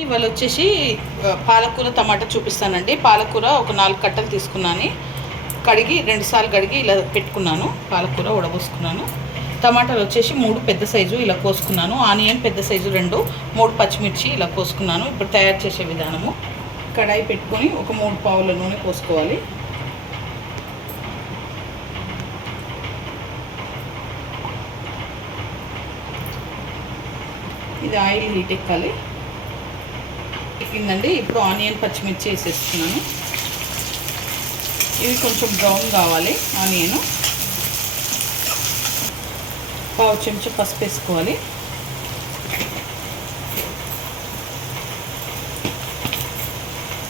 ఇవాళ వచ్చేసి పాలకూర టమాటా చూపిస్తానండి. పాలకూర ఒక 4 కట్టలు తీసుకున్నాను, కడిగి 2 సార్లు కడిగి ఇలా పెట్టుకున్నాను. పాలకూర ఉడబోసుకున్నాను. టమాటాలు వచ్చేసి 3 పెద్ద సైజు ఇలా కోసుకున్నాను. ఆనియన్ పెద్ద సైజు 2, 3 పచ్చిమిర్చి ఇలా కోసుకున్నాను. ఇప్పుడు తయారు చేసే విధానము: కడాయి పెట్టుకొని ఒక 3 పావుల నూనె పోసుకోవాలి. ఇది ఆయిల్ హీట్ ఎక్కాలి. ఎక్కిందండి. ఇప్పుడు ఆనియన్ పచ్చిమిర్చి వేసేస్తున్నాను. ఇవి కొంచెం బ్రౌన్ కావాలి. ఆనియన్ పావు చెంచా పసుపు వేసుకోవాలి.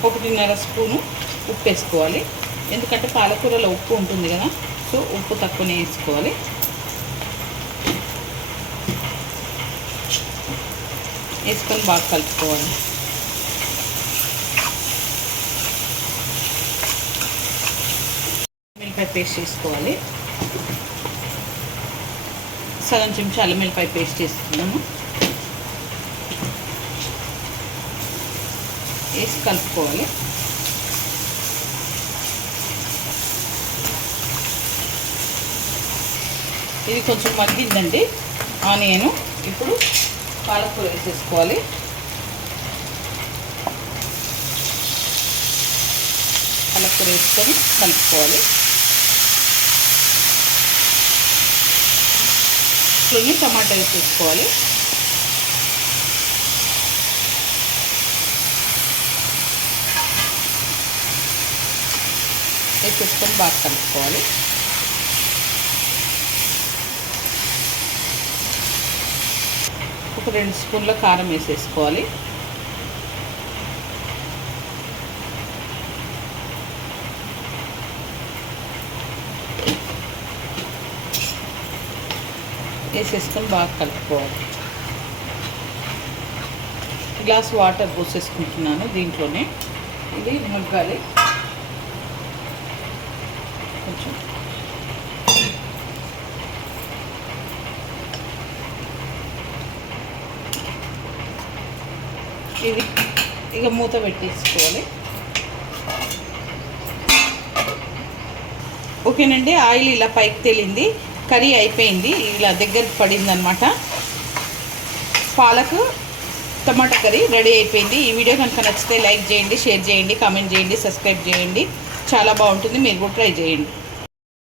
ఒకటిన్నర స్పూను ఉప్పు వేసుకోవాలి. ఎందుకంటే పాలకూరలో ఉప్పు ఉంటుంది కదా, సో ఉప్పు తక్కువనే వేసుకోవాలి. వేసుకొని బాగా కలుపుకోవాలి. వెల్లిపాయ పేస్ట్ చేసుకోవాలి. సగం చెంచా అల్లం వెల్లిపాయ పేస్ట్ వేస్తున్నాము. వేసి కలుపుకోవాలి. ఇది కొంచెం మగ్గిందండి ఆనియన్. ఇప్పుడు పాలకూర వేసేసుకోవాలి. పాలకూర వేసుకొని కలుపుకోవాలి. ఇందులోనే టమాటా వేసేసుకోవాలి. వేసేసుకొని బాగా కలుపుకోవాలి. ఒక 2 స్పూన్ల కారం వేసేసుకోవాలి. వేసేసుకొని బాగా కలుపుకోవాలి. గ్లాస్ వాటర్ పోసేసుకుంటున్నాను దీంట్లోనే. ఇది మగ్గాలి కొంచెం. ఇది ఇక మూత పెట్టేసుకోవాలి. ఓకేనండి. ఆయిల్ ఇలా పైకి తేలింది, కర్రీ అయిపోయింది, ఇలా దగ్గరికి పడింది అనమాట. పాలకు టమాటా కర్రీ రెడీ అయిపోయింది. ఈ వీడియో కనుక నచ్చితే లైక్ చేయండి, షేర్ చేయండి, కామెంట్ చేయండి, సబ్స్క్రైబ్ చేయండి. చాలా బాగుంటుంది. మీరు కూడా ట్రై చేయండి.